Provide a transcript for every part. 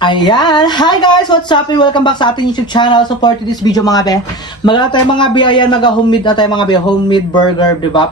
Ayan! Hi guys! What's up? And welcome back sa ating YouTube channel. So for today's video mga be, magagawa tayo mga be, ayan, mag-homemade na tayo mga be, homemade burger, diba?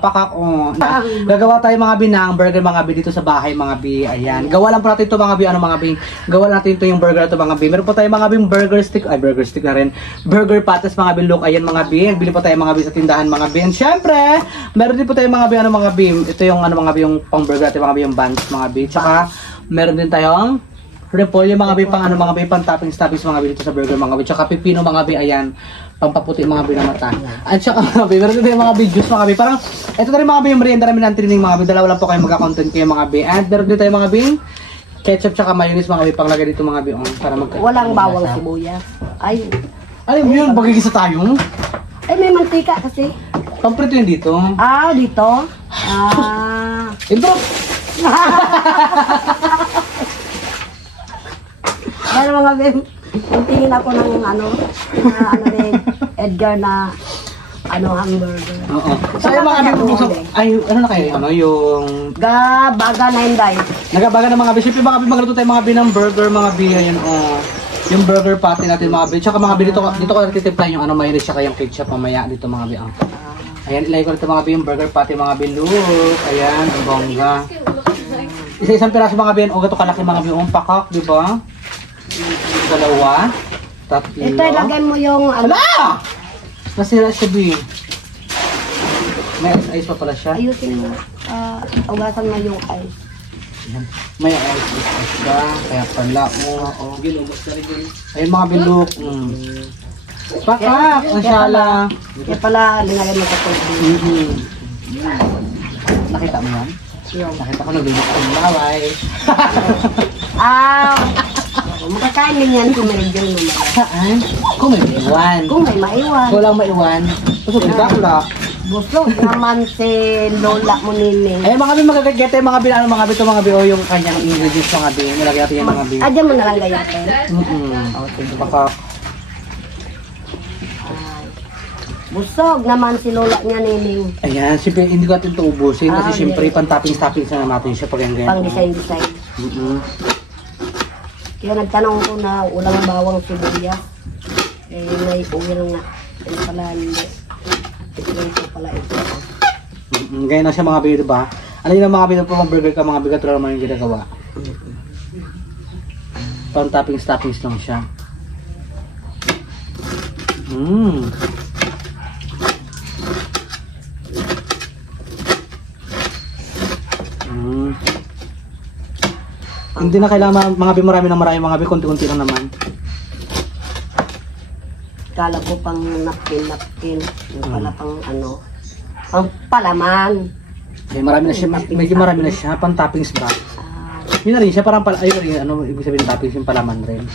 Gagawa tayo mga be ng burger mga be dito sa bahay mga be, ayan. Gawa lang po natin ito mga be, ano mga be, gawa natin ito yung burger ito mga be. Meron po tayo mga be, burger stick na rin. Burger patties mga be, look, ayan mga be. Bili po tayo mga be sa tindahan mga be. And syempre, meron din po tayo mga be, ano mga be, ito yung ano mga be, yung pang burger natin mga be, yung buns mga be. Tsaka, meron din tayong repolyo mga be, pang ano mga be, pang toppings mga be dito sa burger mga be. Tsaka pipino mga be, ayan, pampaputi mga be na mata. At tsaka mga be, meron din mga be, juice mga be. Parang, ito na rin mga be, yung merienda namin ng training mga be. Dalawa lang po kayo magka-content kayo mga be. And meron din tayo mga be, ketchup tsaka mayonnaise mga be, panglagay dito mga be, para walang bawang sibuyas. Ay. Ay, yun, magigisa tayo. Ay, may mantika kasi. Pamprito yun dito. Ah, dito? Ah. Intro! Pero mga bem, tingin ako ng ano rin, Edgar na hamburger. Oo. So yung mga bibig ay ano na kayo, ano yung Baga na hinday. Nagabaga ng mga bishop, yung mga magluto tayo mga ng burger mga biya yun, yung burger patty natin mga bishop, tsaka mga dito ko nagtitimpla yung mayonnaise tsaka yung ketchup mamaya dito mga biya. Ayan, ilagay ko dito mga biya yung burger patty mga bilog. Ayan, ang bongga. Isa-isang piraso mga biya, o gato kalaki mga biya, pakak, di ba? Dalawa, tatlo. Ito, ilagay mo yung Hala! Nasira siya, B. May ice pa pala siya. Ayusin mo. Ugasan mo yung ice. May ice ba? Kaya pala mo. Ayun mga bilog. Pakak! Ang syala. Kaya pala, linagay mo sa tubig. Nakita mo yan? Nakita ko naglulok ang laway. Makakain din yan kung may dyan naman. Saan? Kung may maiwan. Kung may maiwan. Kung lang maiwan. Gusto ko bakla. Busog naman si Lola mo nini. Ay mga bin magagagete mga bin ano mga bito mga bio yung kanyang ingredients mga bin. Nilagay natin yung mga bin. Adyan mo na lang gayatin. Okay, baka busog naman si Lola niya nining. ayan, siyempre hindi ko natin ito ubusin kasi siyempre pan-toppings na natin siya pag ganyan. Pang design. Kaya nagtanong ko na walang bawang sibuyas. May oil nga. Ay pala hindi. Ito pala ito. Ganyan na siya mga biyo, diba? Ano yun ang mga biyo po, burger ka, mga bigat naman yung ginagawa. Pan-toppings lang siya. Hindi na kailangan mga marami mga konti-konti lang naman. Kala ko pang napkin. Yung pala pang pang palaman. Eh, marami na siya, medyo marami na siya, pan-toppings ba? Yun na rin siya, parang ayun rin, ibig sabihin toppings yung palaman rin.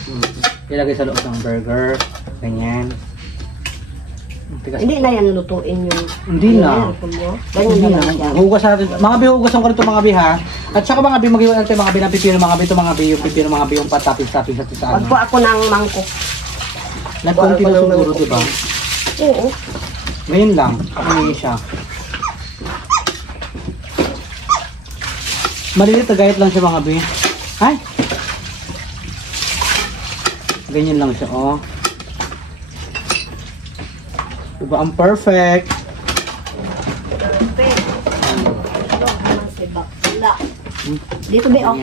Ilagay sa loob ng burger, ganyan. Hindi na yan lutuin yung... Hindi na. Ganyan na lang siya. Hugas natin. Mga bi, hugasan ko rin ito mga bi ha. At saka mga bi, mag-iwan natin mga bi ng pipino, mga bi ito mga bi, yung pipino, mga bi, yung patapis sa tisaan. Wag po ako ng mangkok. Nagpunti na siguro, diba? Oo. Ngayon lang, kakunin siya. Malilit na gayat lang siya mga bi. Ay! Ganyan lang siya, oh. Diba ang perfect? Dito ba oh?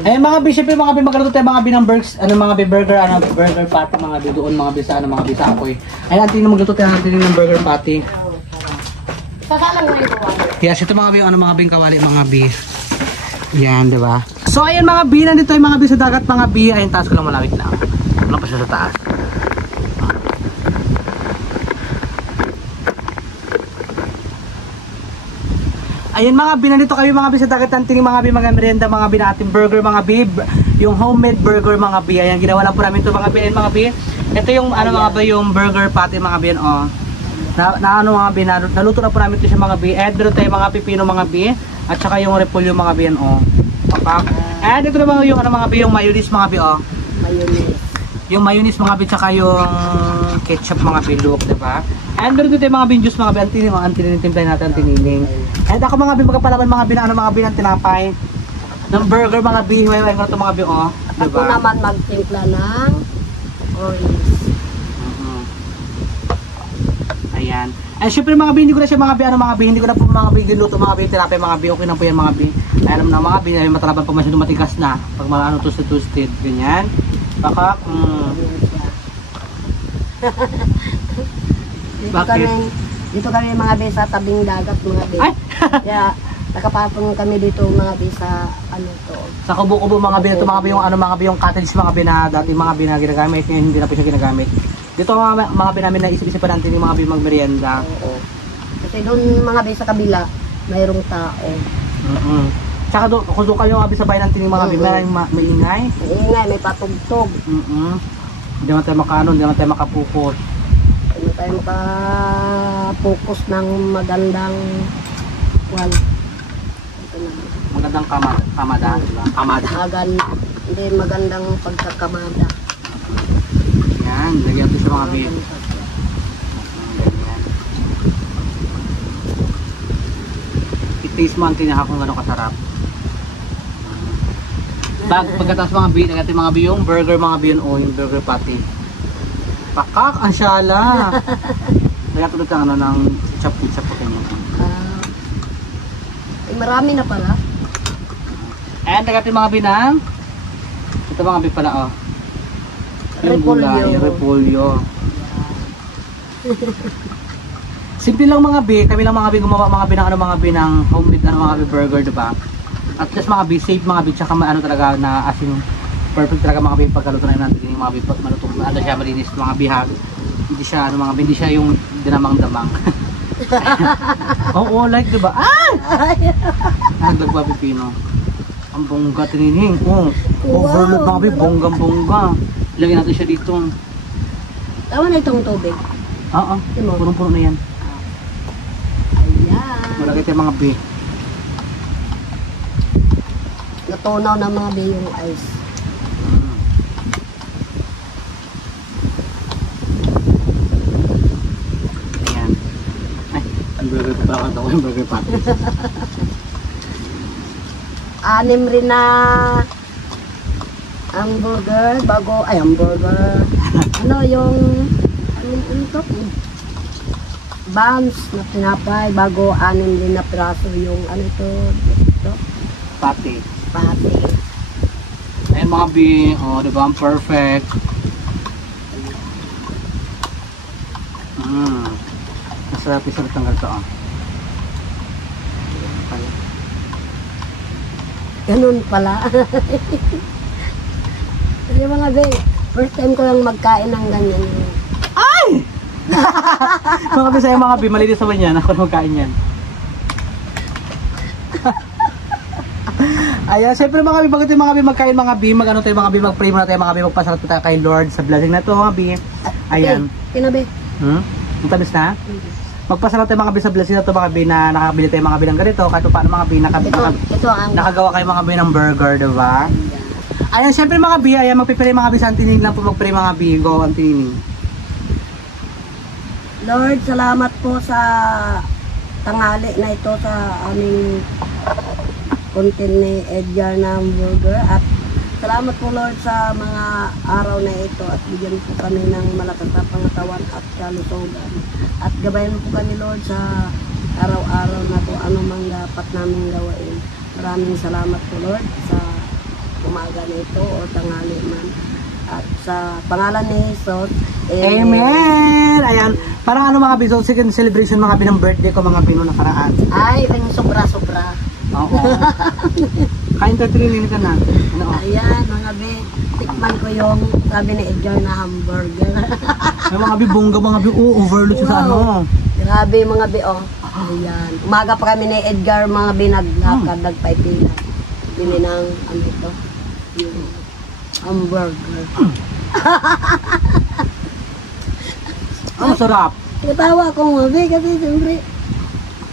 Ay mga bishop mga magluto tayo mga binang burgers, burger patty mga doon mga bisa mga bisa apoy. Ay natin magluto tayo ng burger patty. Sasalang mo ito. Yes, ito mga mga bing kawali mga bi. Yan, di ba? So ayun mga bi, nandito yung mga bi sa dagat mga bi. Ayun, taas ko lang malawit lang. Wala pa siya sa taas. Ayun mga binanito kami mga bi sa dagat ng tining mga bi, mga merienda mga bi natin burger mga bi, yung homemade burger mga bi. Ayan, ginawa lang po namin ito mga bi. Ayun mga bi, ito yung mga ba yung burger patty mga bi. Mga bi, naluto na po namin ito siya mga bi. And meron tayo mga pipino mga bi, at saka yung repolyo mga bi. And ito na yung mga bi, yung mayonnaise mga bi. Mayonnaise. Yung mayonnaise mga bi, tsaka yung ketchup mga bi, look, diba? And meron dito yung mga bin juice mga bi, antinining timplay natin, antinining. And ako mga bi, magkapalaban mga bi, mga bi ng tinapay. ng burger mga bihiway ko ito mga bi, oh. Ako Diba? naman magtimpla ng orange. Ayan. And syempre mga bi, hindi ko na siya mga bi, ano mga bi, hindi ko na po mga bi ginuto mga bi, tinapay mga bi, okay na po yan mga bi. Ay, alam na mga bi, ay mataraban pa masyado matigas na. Pag mga ano, toasted, ganyan. Baka, Dito Bakit? dito kami mga bi sa tabing dagat mga bi. Ay! Kaya nakapapong kami dito mga bi sa ano to. Sa kubo-kubo mga bi, ito mga bi, yung ano mga bi, yung cottage mga bi na dati mga bi na ginagamit, ngayon hindi na po siya ginagamit. Dito mga bi namin na isip-isipan natin yung mga bi magmerienda. Oo. Kasi doon mga bi sa kabila, mayroong tao. Tsaka kung doon kayo mga bi sa bayan ng tining mga bi, may ingay. May ingay, may patugtog. Hindi naman tayo makaano, hindi naman tayo makapukos. Hindi tayo makapokus ng magandang ito na. Magandang kamada, diba? Kamada. Hindi magandang pagkakamada. Yan, lagyan ito sa mga bin. I-taste mo ang tinaka kung gano'ng kasarap. Pagkatapos mga bin, lagyan mga bin yung burger mga bin o yung burger patty. Pakak, ang syala. Lagyan tulad ka ano ng chop-chop po kanya. Marami na pala. And lagyan mga bin ng ito mga bin pala oh. Yung gulay, repolyo. Simple lang mga bi, kami lang mga bi gumawa mga bi ng ano mga bi ng homemade ano mga bi burger, diba? At just mga bi, safe mga bi, tsaka ano talaga na asin perfect talaga mga bi pagkaluto na natin yung mga bi pag maluto ano siya malinis mga bi ha. Hindi siya ano mga bi, hindi siya yung dinamang-damang. Oo, like diba? Ay! Naglagwa pipino. Ang bongga tinining. Oh, overload mga bi, bonggang-bongga. Ilagay natin siya dito. Tama na itong tubig. Oo, punong-puno na yan. Ayan. Malagay tayo mga bi. Natunaw na mga bi yung ice. Ayan. Ay, ang burger pa pala ako yung burger patty. Anim rin na hamburger hamburger. Ano yung ano to? Buns na tinapay bago anim din na piraso yung ano ito? Patty. Pati. Ayan mga bi, oh, diba ang perfect. Masarap yung sarap tanggal to, oh. Ganun pala. Kasi mga be, first time ko lang magkain ng ganyan. Ay! Mga bi sa'yo mga bi, malinis naman yan. Ako na magkain yan. Ayan, syempre mga bi, bago tayo mga bi magkain mga bi, mag-ano tayo mga bi, mag-pray muna tayo mga bi, magpasarap tayo kay Lord sa blessing na to mga bi. Ayan. Tinabi. Ang tamis na? Magpasarap tayo mga bi sa blessing na to mga bi na nakakabili tayo mga bi ng ganito, kahit paano mga bi, Ito ang nakagawa kayo mga bi ng burger, diba? Ayan, syempre mga bi, ayan, magpipili mga bi sa antining lang po, magpili mga bi, go antining. Lord, salamat po sa tanghali na ito sa aming content ni Edgar na burger at salamat po Lord sa mga araw na ito at bigyan po kami ng malakas na pangatawan at kalusugan at gabayan po kami Lord sa araw-araw na kung ano mang dapat namin gawain. Maraming salamat po Lord sa umaga na ito o tanghali man at sa pangalan ni Jesus. Amen! Ayan, parang ano mga bi, so second celebration mga bi ng birthday ko mga bi noong nakaraan. Ay, sobra-sobra. Oo. Kain ka 3 minutes na. Ano? Ayan, mga be, tikman ko yung sabi ni Edgar na hamburger. Ay mga bi, bongga mga bi, overload siya sa ano. Grabe mga be, oh. Ayan. Umaga pa kami ni Edgar, mga be, naglakad, nagpaipila. Bili ng, ano ito, yung hamburger. Ang sarap. Natawa ko mga be, kasi siyempre,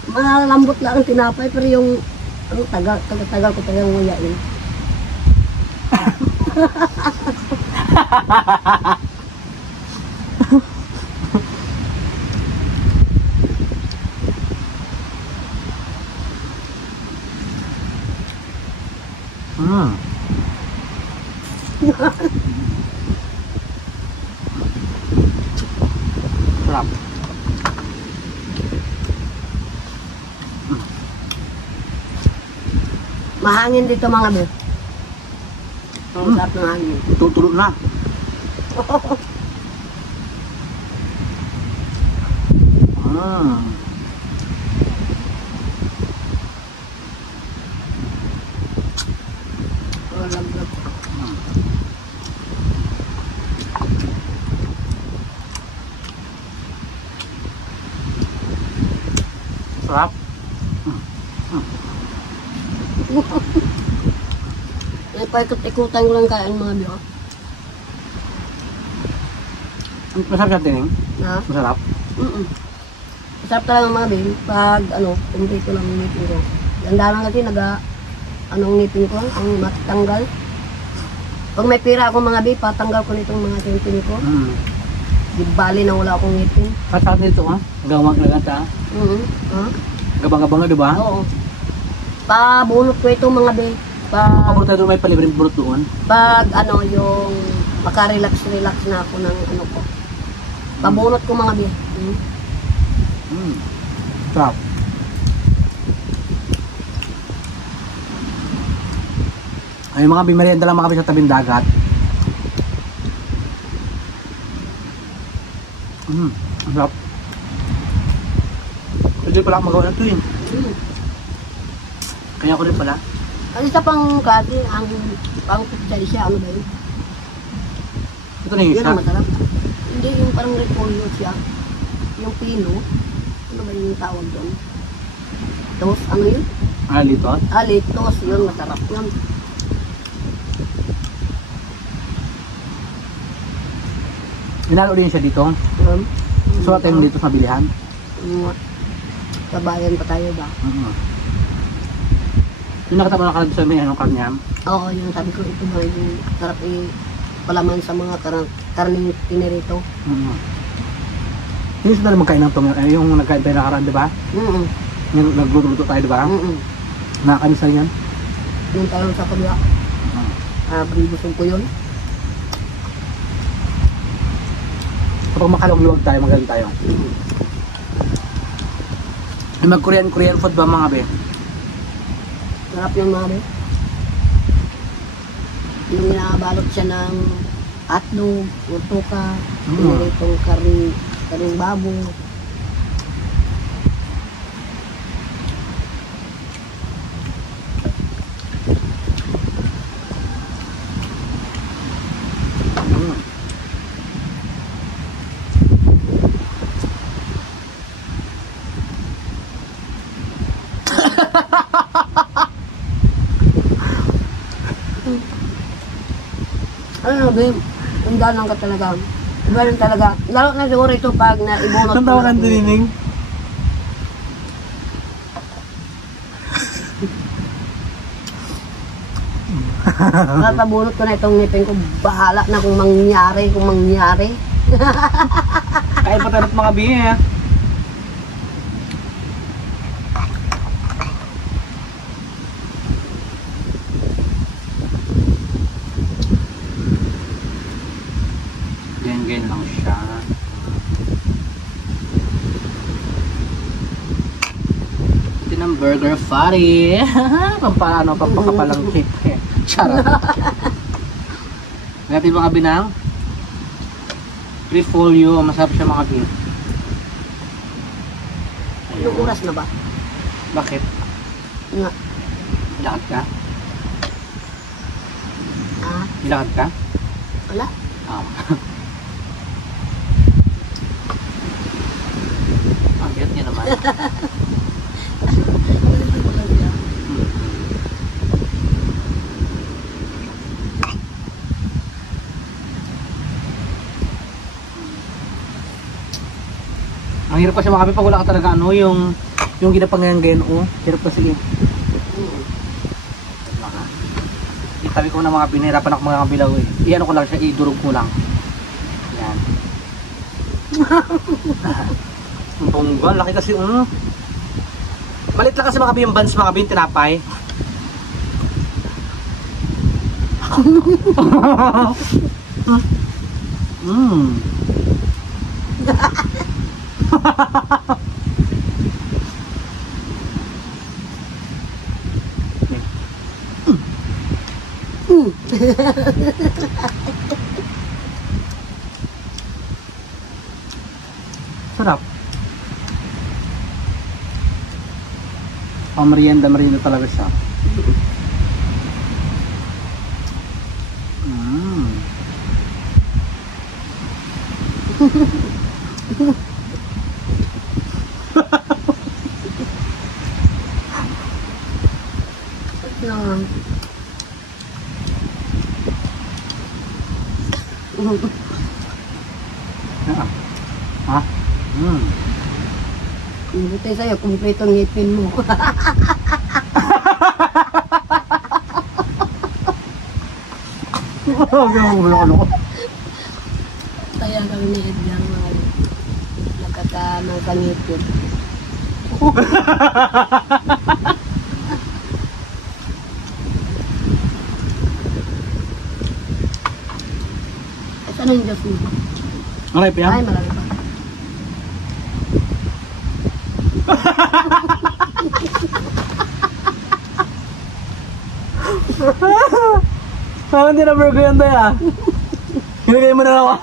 malambot lang ang tinapay, pero yung, ang tagal ko talagang nguyain. Sarap. Mahangin dito mga be. Ang sarap ng hangin. Tutulo na. Ah. Lambot. Sarap. Paikot-ikutan ko lang kain mga be. Masarap siya tining. Na? Masarap. Masarap talaga mga be. Pag kumplito lang yung ngipin ko. Ganda lang kasi anong ngipin ko, ang matanggal. Pag may pira ako mga be, patanggal ko nitong mga ngipin ko. Di bali na wala akong ngipin. Kasarap nito ha. Gawang nagata. Gabang-gabang na diba? Oo. Pabunot ko ito mga be. Paborito doon may palibreng burot doon. Pag yung makarelax-relax na ako ng ko. Pabunot ko mga be. Sarap. Ay mga bimerienda lang mga sa tabing dagat. Ang sarap. Pwede pala magawa na ito eh. Kaya ko rin pala. Ano sa pang kasi, ang pang pizza siya, ano ba yun? Ito na yung Yun isa. ang masarap. Hindi yung parang repolyo siya. Yung pino. Ano ba yung tawag doon? Tos, ano yun? Litos. Litos, yun, masarap yun. Inalo din siya dito. Yun. So natin dito sa bilihan. Kabayan pa tayo ba? Yung nakatama na kalab sa may kanya. Oo, yung sabi ko, ito ba yung sarap palaman sa mga karning pinirito. Hindi sila magkain ng tong yung nagkain tayo nakaraan, di ba? Yung nagluluto tayo, di ba? Nakakanis na yan. Yung tayo sa kabila. Busog ko yun. Kapag makalawag-luwag tayo, magaling tayo. Mag-Korean food ba mga be? Sarap yung mga be. Yung nakabalot siya ng hotdog, utuka, pinitong karing babo. Ano babe, undanan ka talaga. Iba rin talaga. Lalo na siguro ito pag naibunot Ang tawagan tinining. Napabunot ko na itong ngipin ko. Bahala na kung mangyari. Kain pa tayo ng mga bihe ha. Ganyan lang siya. Ito ng burger fatty. Pampakapalang chip. Charot. Natin mga binang. Refolio. Masarap siya mga bin. Anong oras na ba? Bakit? Nga. Ilakad ka? Ah, Ilakad ka? wala. Ang cute niya naman. Ang hirap kasi mga pag wala ka talaga yung ginapangayan hirap kasi itabi ko na mga pinahirapan ako mga kabilaw iano ko lang siya, idurog ko lang yan. Ang bongga, laki kasi malit lang kasi mga yung buns mga tinapay. Sarap. Merienda talaga siya. Ha? Buti sa'yo, kumpleto ang ngipin mo. Kaya kami ni Edgar mga nagkakanang kangipin. Ito na yung Diyos mo. Alright, yan? Ay, marami pa. Hindi na burger yan tayo ah. Hinagay mo na ako.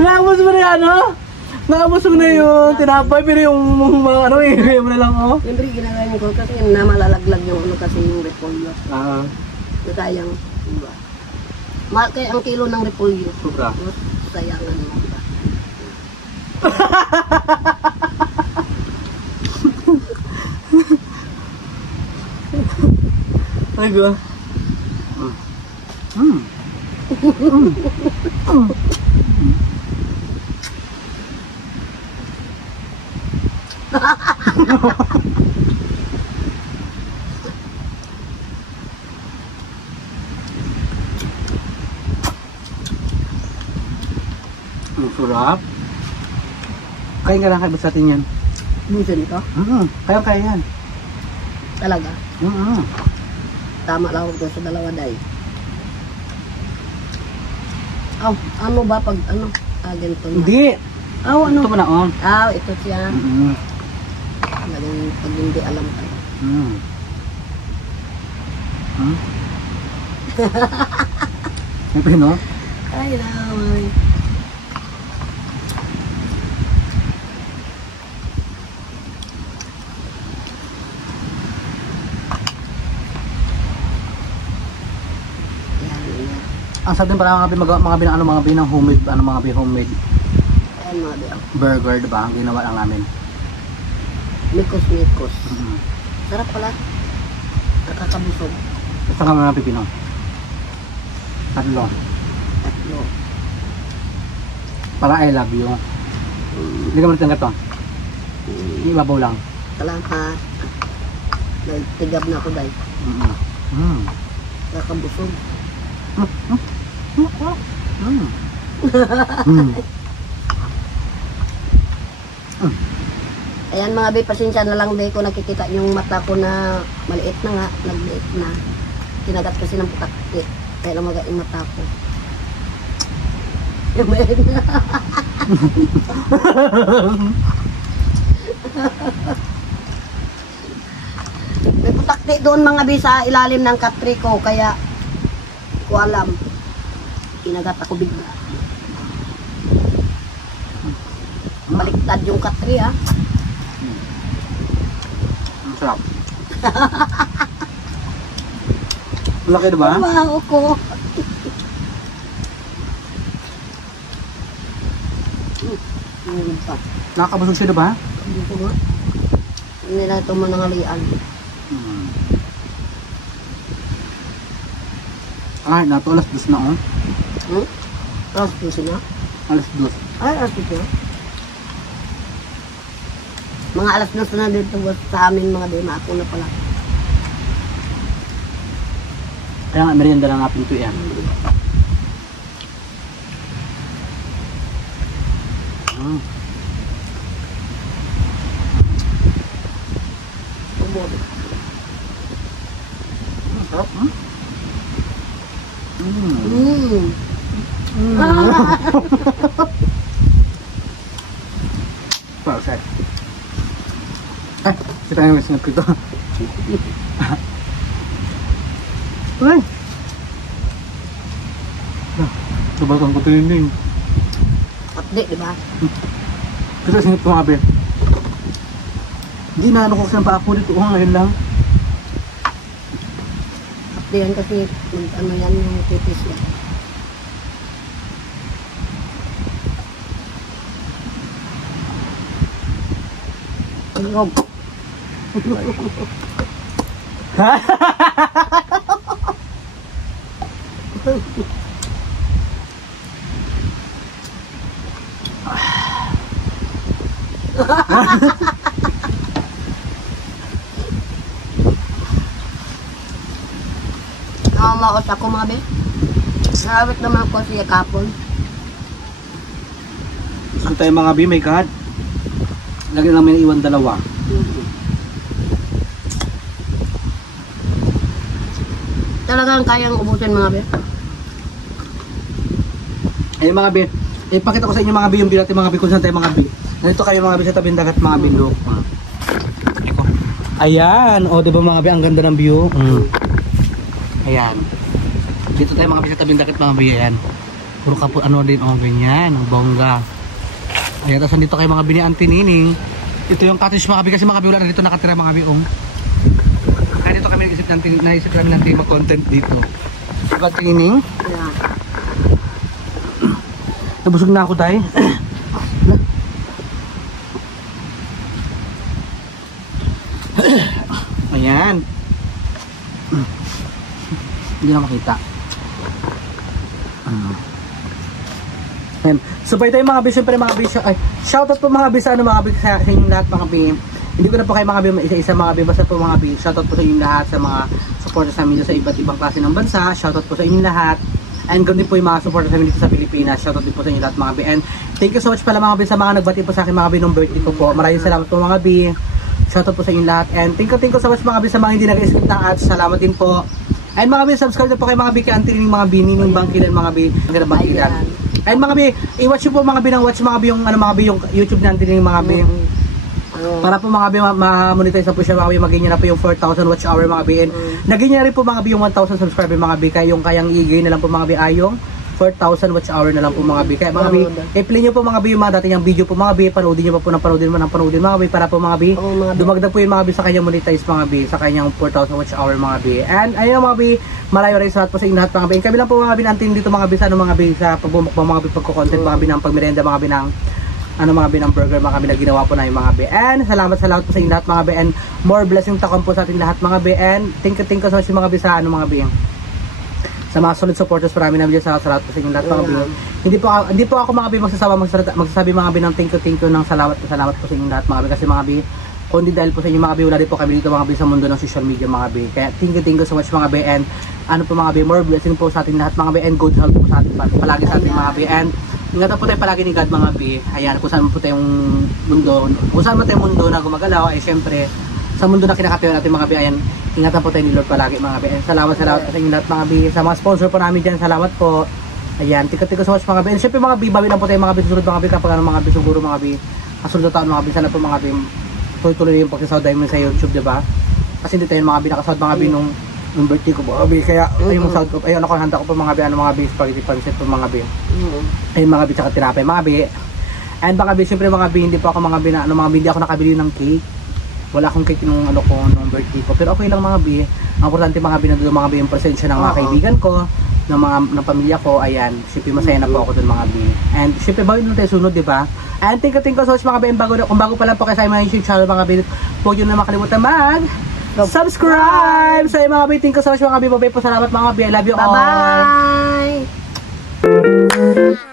Naabos mo na yan, no? Naabos mo na yung tinapay, pero yung mga ano, hinagay mo na lang, oh. Siyempre, ginagawa ko kasi namalalaglag yung ano kasi yung repolyo. Sayang, diba? Mahal kaya ang kilo ng repolyo. Sobra. Sayangan mo ba? Ay, go. Ang sarap. Kaya nga lang kayo sa atin yan. Busin ito? Kaya yan. Talaga? Tama lang ako sa dalawa day. Oh, ano ba pag ano? Ganito na. Hindi. Oh, ano? Ito pa na, oh. Ito siya. Talagang pag hindi alam ka. May pino? Ay, naman. Ang sa atin parang mga binang homemade, homemade Ayan mga biyaw. burger, diba? Ang ginawa lang namin. Mikos. Sarap pala. Nakakabusog. Gusto ka mga pipino? Tatlo. Para I love you. Hindi ka maritin ka to? Ibabaw lang. Salamat. Nagtigab na ako dahil. Nakakabusog. Ayan mga be, pasensya na lang be ko nakikita yung mata ko na maliit na nga, nagliit na. Kinagat kasi ng putakti. Kaya lumaga yung mata ko. Yung maliit na. May putakti doon mga be sa ilalim ng katri ko, kaya ko alam. Kinagat ako bigla. Baliktad yung katri ha. Ang sarap. Laki diba? Wow ko. Nakakabusog siya diba? Dito nga. Hindi na ito manangalian. Ay, nato alas 2 na, oh. Alas 12 na? Alas 2. Ay, alas 12 na. Mga alas 12 na dito sa amin mga dema. Ako na pala. Kaya nga, merienda lang nga pinto yan. Sarap. Perfect. Ay, kita yung sinap ko ito. Ay! Sabatan ko tinining. Patdi, di ba? Kasi sinip ko nga, be. Hindi na ano ko kasi pa ako dito. Ngayon lang. Patdi yan kasi, ano yan yung pipis yan. Log. Nakamakot ako mga be. Narawit naman ako siya kapon. Gusto tayo mga be, my God. Lagi lang may naiwan dalawa. Talagang kayang ubusin mga be. Eh mga be, ipakita ko sa inyo mga be yung bilati mga be kung saan tayo mga be. Nandito kayo mga be sa tabing dagat mga be. Look. Ayan, o diba mga be, ang ganda ng view. Ayan. Dito tayo mga be sa tabing dagat mga be. Ayan. Puro kapo ano din mga be yan, bongga. Ayan, tapos nandito kayo mga be ni Auntie Nining. Ito yung cottage mga be kasi mga be wala na dito nakatira mga be. Kaya dito kami naisip namin natin mag-content dito. Diba Nining? Yeah. Nabusog na ako tayo. Ayan. Hindi na makita. Ayan. So by tayo mga bis, syempre mga bis, ay, shoutout po mga bis, ano mga bis sa inyong lahat mga bis. Hindi ko na po kayo mga bis, isa-isa mga bis, basta po mga bis. Shoutout po sa inyong lahat sa mga supporters namin sa iba't ibang klase ng bansa. Shoutout po sa inyong lahat. And ganoon din po yung mga supporters namin dito sa Pilipinas. Shoutout din po sa inyo lahat mga bi. And thank you so much pala mga bi sa mga nagbati po sa akin mga bi nung birthday ko po. Maraming salamat po mga bi. Shoutout po sa inyo lahat. And thank you so much mga bi sa mga hindi nag-skip ng ads. Salamat din po. And mga bi, subscribe na po kayo mga bi kay Auntie Nining mga bi, Nining Bangkilan mga bi. Ang ganda Bangkilan. And mga bi, i-watch nyo po mga bi ng watch mga bi yung ano mga bi yung YouTube ni Auntie Nining mga bi. Para po mga bi ma-monetize na po siya mga bi, maging niya na po yung 4,000 watch hour mga bi. And naging niya rin po mga bi yung 1,000 subscriber mga bi. Kaya yung kayang i-gain na lang po mga bi ay yung 4,000 watch hour na lang po mga bi. Kaya mga bi, i-play nyo po mga bi yung mga dating yung video po mga bi. Panoodin nyo po ng panoodin mga bi. Para po mga bi, dumagdag po yung mga bi sa kanyang monetize mga bi. Sa kanyang 4,000 watch hour mga bi. And ayun mga bi, malayo rin sa lahat po sa inyo lahat mga bi. And kami lang po mga bi natin dito mga bi sa ano mga bi. Sa pagbumukbang mga bi, pagko-content mga bi ng pagmerenda mga bi ng ano mga bi ng burger mga bi na ginawa po na yung mga bi. And salamat po sa inyo lahat mga bi. And more blessing takon po sa ating lahat mga bi. And thank you so much mga bi sa ano mga bi. Sa mga solid supporters marami namin dyan sa salamat po sa inyo lahat mga bi. Hindi po ako mga bi magsasabi mga bi ng thank you ng salamat po sa inyo lahat mga bi. Kasi mga bi, kundi dahil po sa inyo mga bi, wala din po kami dito mga bi sa mundo ng social media mga bi. Kaya thank you so much mga bi. And ano po mga bi, more blessing po sa ating lahat mga bi. And good health po sa ating palagi sa ating mga bi. And ingatan po tayo palagi ni God mga bi. Ayan, kung saan po tayong mundo, kung saan mo tayong mundo na gumagalaw, ay syempre sa mundo na kinakapihan natin mga bi. Ayan, ingatan po tayo ni Lord palagi mga bi. Ayan, salamat po sa inyo lahat mga bi. Sa mga sponsor po namin dyan, salamat po. Ayan, tika so much mga bi. And syempre mga bi, bawi lang po tayo mga bi. Susunod mga bi kapag ano mga bi, siguro mga bi, kasunod na taon mga bi. Sana po mga bi, tuloy yung pagsasahod namin sa YouTube, diba? Kasi hindi tayo mga bi nakasahod mga bi nung birthday ko po mga bi. Kaya ayun yung sahod ko, ayun ako handa ko po mga bi, ano mga bi, spaghetti pancit po mga bi. Ayun mga bi, tsaka tinapay mga bi. And mga bi, syempre mga bi, hindi po ako mga bi na ano mga bi, hindi ako nakabili ng cake. Wala akong cake nung ano ko, nung birthday ko. Pero okay lang mga bi. Ang importante mga bi, nandun mga bi yung presensya ng mga kaibigan ko, ng pamilya ko. Ayan, syempre masaya na po ako dun mga bi. And syempre bago nung tayo sunod, diba? And thank you so much mga bi. Kung bago pa lang po kayo sa mga YouTube channel mga bi, huwag yun na makalimutan subscribe sa mga bi. Thank you so much mga bi. Bye po, salamat mga bi. I love you all. Bye-bye.